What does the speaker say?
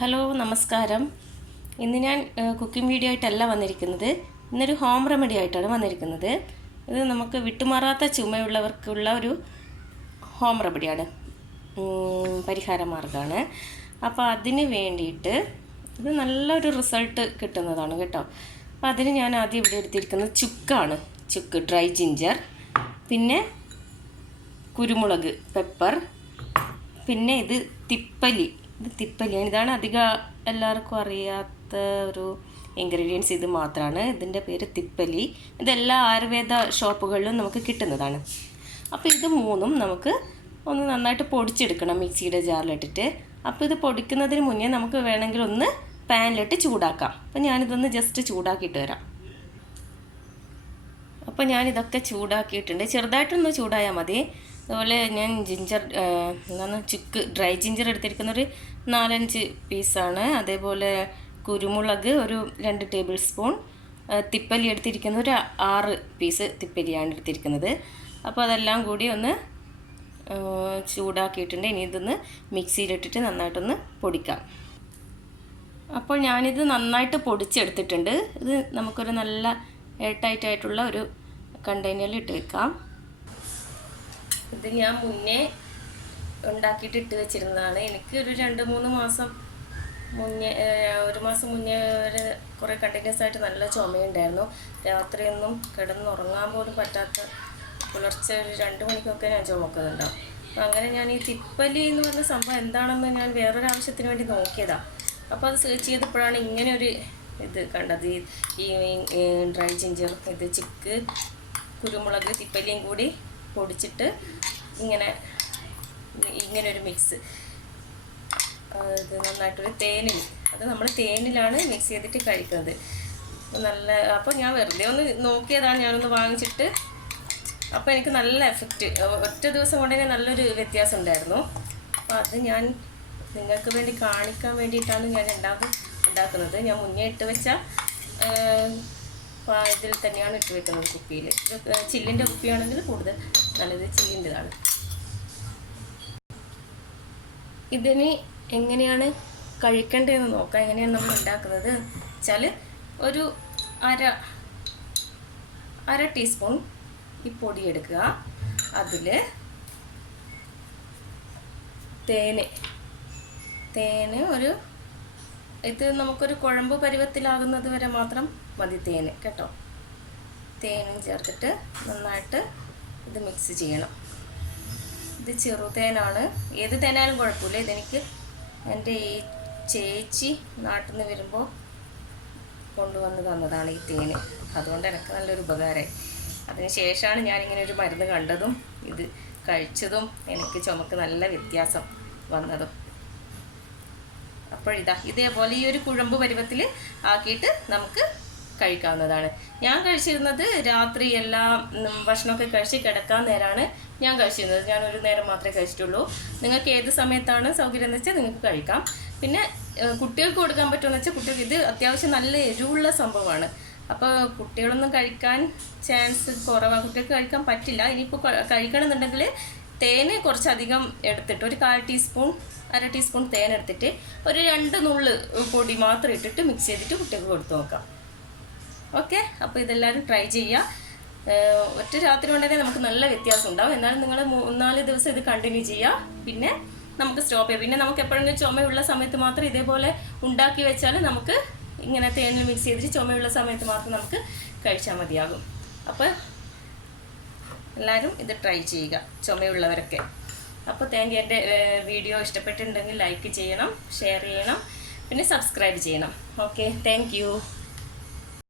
Hello നമസ്കാരം. ഇന്ന് ഞാൻ കുക്കിംഗ് വീഡിയോ ആയിട്ടല്ല വന്നിരിക്കുന്നത്. ഇന്നൊരു ഹോം റെമഡി ആയിട്ടാണ് വന്നിരിക്കുന്നത്. ഇത് നമുക്ക് വിട്ടുമാറാത്ത ചുമയുള്ളവർക്കുള്ള ഒരു ഹോം റെമഡിയാണ്, പരിഹാര മാർഗ്ഗമാണ്. അപ്പോൾ അതിന് വേണ്ടിയിട്ട് ഇത് നല്ലൊരു റിസൾട്ട് കിട്ടുന്നതാണ് കേട്ടോ. അപ്പോൾ അതിന് ഞാൻ ആദ്യം ഇവിടെ എടുത്തിരിക്കുന്നത് ചുക്കാണ്. ചുക്ക്, ഡ്രൈ ജിഞ്ചർ, പിന്നെ കുരുമുളക്, പെപ്പർ, പിന്നെ ഇത് തിപ്പലിയാണ്. ഇതാണ് അധികം എല്ലാവർക്കും അറിയാത്ത ഒരു ഇൻഗ്രീഡിയൻസ്. ഇത് മാത്രമാണ്, ഇതിൻ്റെ പേര് തിപ്പലി. ഇതെല്ലാ ആയുർവേദ ഷോപ്പുകളിലും നമുക്ക് കിട്ടുന്നതാണ്. അപ്പോൾ ഇത് മൂന്നും നമുക്ക് ഒന്ന് നന്നായിട്ട് പൊടിച്ചെടുക്കണം മിക്സിയുടെ ജാറിലിട്ടിട്ട്. അപ്പോൾ ഇത് പൊടിക്കുന്നതിന് മുന്നേ നമുക്ക് വേണമെങ്കിൽ ഒന്ന് പാനിലിട്ട് ചൂടാക്കാം. അപ്പോൾ ഞാനിതൊന്ന് ജസ്റ്റ് ചൂടാക്കിയിട്ട് വരാം. അപ്പോൾ ഞാനിതൊക്കെ ചൂടാക്കിയിട്ടുണ്ട്. ചെറുതായിട്ടൊന്ന് ചൂടായാൽ മതി. അതുപോലെ ഞാൻ ചുക്ക്, ഡ്രൈ ജിഞ്ചർ എടുത്തിരിക്കുന്നൊരു 4-5 പീസാണ്. അതേപോലെ കുരുമുളക് ഒരു 2 ടേബിൾ സ്പൂൺ, തിപ്പലി എടുത്തിരിക്കുന്ന ഒരു 6 പീസ് തിപ്പലിയാണ് എടുത്തിരിക്കുന്നത്. അപ്പോൾ അതെല്ലാം കൂടി ഒന്ന് ചൂടാക്കിയിട്ടുണ്ട്. ഇനി ഇതൊന്ന് മിക്സിയിലിട്ടിട്ട് നന്നായിട്ടൊന്ന് പൊടിക്കാം. അപ്പോൾ ഞാനിത് നന്നായിട്ട് പൊടിച്ചെടുത്തിട്ടുണ്ട്. ഇത് നമുക്കൊരു നല്ല എയർ ടൈറ്റ് ആയിട്ടുള്ള ഒരു കണ്ടെയ്നറിൽ ഇട്ട് വെക്കാം. ഇത് ഞാൻ മുന്നേ ഉണ്ടാക്കിയിട്ട് ഇട്ട് വെച്ചിരുന്നതാണ്. എനിക്ക് ഒരു 2-3 മാസം മുന്നേ, 1 മാസം മുന്നേ വരെ കുറേ കണ്ടിന്യൂസ് ആയിട്ട് നല്ല ചുമയുണ്ടായിരുന്നു. രാത്രിയൊന്നും കിടന്നുറങ്ങാൻ പോലും പറ്റാത്ത, പുലർച്ചെ ഒരു 2 മണിക്കൊക്കെ ഞാൻ ചുമക്കുന്നുണ്ടാവും. അപ്പം അങ്ങനെ ഞാൻ ഈ തിപ്പലി എന്ന് പറഞ്ഞ സംഭവം എന്താണെന്ന് ഞാൻ വേറൊരു ആവശ്യത്തിന് വേണ്ടി നോക്കിയതാണ്. അപ്പോൾ അത് സെർച്ച് ചെയ്തപ്പോഴാണ് ഇങ്ങനെ ഒരു ഇത് കണ്ടത്. ഈ ഡ്രൈ ജിഞ്ചർ, ഇത് ചുക്ക്, കുരുമുളക്, തിപ്പലിയും കൂടി പൊടിച്ചിട്ട് ഇങ്ങനൊരു മിക്സ്. ഇത് നന്നായിട്ടൊരു തേനിൽ, അത് നമ്മൾ തേനിലാണ് മിക്സ് ചെയ്തിട്ട് കഴിക്കുന്നത്. അപ്പോൾ ഞാൻ വെറുതെ ഒന്ന് നോക്കിയതാണ്, ഞാനൊന്ന് വാങ്ങിച്ചിട്ട്. അപ്പോൾ എനിക്ക് നല്ല എഫക്റ്റ്, ഒറ്റ ദിവസം കൊണ്ട് തന്നെ നല്ലൊരു വ്യത്യാസം ഉണ്ടായിരുന്നു. അപ്പോൾ അത് ഞാൻ നിങ്ങൾക്ക് വേണ്ടി കാണിക്കാൻ വേണ്ടിയിട്ടാണ് ഞാൻ ഉണ്ടാക്കുന്നത്. ഞാൻ മുന്നേ ഇട്ട് വെച്ച ഇതിൽ തന്നെയാണ് ഇട്ട് വെക്കുന്നത്, കുപ്പിയിൽ. ഇത് ചില്ലിൻ്റെ കുപ്പിയാണെങ്കിൽ കൂടുതൽ നല്ലത് ചില്ലിൻ്റെതാണ്. ഇതിന് എങ്ങനെയാണ് കഴിക്കേണ്ടതെന്ന് നോക്കാം. എങ്ങനെയാണ് നമ്മൾ ഉണ്ടാക്കുന്നത് വെച്ചാൽ, ഒരു അര ടീസ്പൂൺ ഈ പൊടി എടുക്കുക. അതിൽ തേന് ഒരു, ഇത് നമുക്കൊരു കുഴമ്പ് പരുവത്തിലാകുന്നത് വരെ മാത്രം മതി തേന് കേട്ടോ. തേനും ചേർത്തിട്ട് നന്നായിട്ട് ഇത് മിക്സ് ചെയ്യണം. ഇത് ചെറുതേനാണ്, ഏത് തേനായാലും കുഴപ്പമില്ല. ഇതെനിക്ക് എൻ്റെ ഈ ചേച്ചി നാട്ടിൽ നിന്ന് വരുമ്പോൾ കൊണ്ടുവന്ന് തന്നതാണ് ഈ തേന്. അതുകൊണ്ട് എനിക്ക് നല്ലൊരു ഉപകാരമായി. അതിന് ശേഷമാണ് ഞാനിങ്ങനെ ഒരു മരുന്ന് കണ്ടതും ഇത് കഴിച്ചതും എനിക്ക് ചുമക്ക് നല്ല വ്യത്യാസം വന്നതും. അപ്പോൾ ഇതേപോലെ ഈ ഒരു കുഴമ്പ് പരുവത്തിൽ ആക്കിയിട്ട് നമുക്ക് കഴിക്കാവുന്നതാണ്. ഞാൻ കഴിച്ചിരുന്നത് രാത്രി എല്ലാം ഭക്ഷണമൊക്കെ കഴിച്ച് കിടക്കാൻ നേരമാണ് ഞാൻ കഴിച്ചിരുന്നത്. ഞാൻ ഒരു നേരം മാത്രമേ കഴിച്ചിട്ടുള്ളൂ. നിങ്ങൾക്ക് ഏത് സമയത്താണ് സൗകര്യം എന്ന് വെച്ചാൽ നിങ്ങൾക്ക് കഴിക്കാം. പിന്നെ കുട്ടികൾക്ക് കൊടുക്കാൻ പറ്റുമെന്ന് വെച്ചാൽ, കുട്ടികൾക്ക് ഇത് അത്യാവശ്യം നല്ല എരിവുള്ള സംഭവമാണ്. അപ്പോൾ കുട്ടികളൊന്നും കഴിക്കാൻ ചാൻസ് കുറവാണ്, കുട്ടികൾക്ക് കഴിക്കാൻ പറ്റില്ല. ഇനിയിപ്പോൾ കഴിക്കണമെന്നുണ്ടെങ്കിൽ തേന് കുറച്ചധികം എടുത്തിട്ട്, ഒരു 1/4 ടീസ്പൂൺ തേൻ എടുത്തിട്ട് ഒരു 2 നുള്ള് പൊടി മാത്രം ഇട്ടിട്ട് മിക്സ് ചെയ്തിട്ട് കുട്ടികൾക്ക് കൊടുത്തു നോക്കാം. ഓക്കെ, അപ്പോൾ ഇതെല്ലാവരും ട്രൈ ചെയ്യുക. ഒറ്റ രാത്രി കൊണ്ട് തന്നെ നമുക്ക് നല്ല വ്യത്യാസം ഉണ്ടാവും. എന്നാലും നിങ്ങൾ 3-4 ദിവസം ഇത് കണ്ടിന്യൂ ചെയ്യുക. പിന്നെ നമുക്ക് സ്റ്റോപ്പ് ചെയ്യാം. പിന്നെ നമുക്ക് എപ്പോഴെങ്കിലും ചുമയുള്ള സമയത്ത് മാത്രം ഇതേപോലെ ഉണ്ടാക്കി വെച്ചാൽ നമുക്ക് ഇങ്ങനെ തേനിൽ മിക്സ് ചെയ്തിട്ട് ചുമയുള്ള സമയത്ത് മാത്രം നമുക്ക് കഴിച്ചാൽ മതിയാകും. അപ്പോൾ എല്ലാവരും ഇത് ട്രൈ ചെയ്യുക, ചുമയുള്ളവരൊക്കെ. അപ്പോൾ എൻ്റെ വീഡിയോ ഇഷ്ടപ്പെട്ടിട്ടുണ്ടെങ്കിൽ ലൈക്ക് ചെയ്യണം, ഷെയർ ചെയ്യണം, പിന്നെ സബ്സ്ക്രൈബ് ചെയ്യണം. Okay, thank you.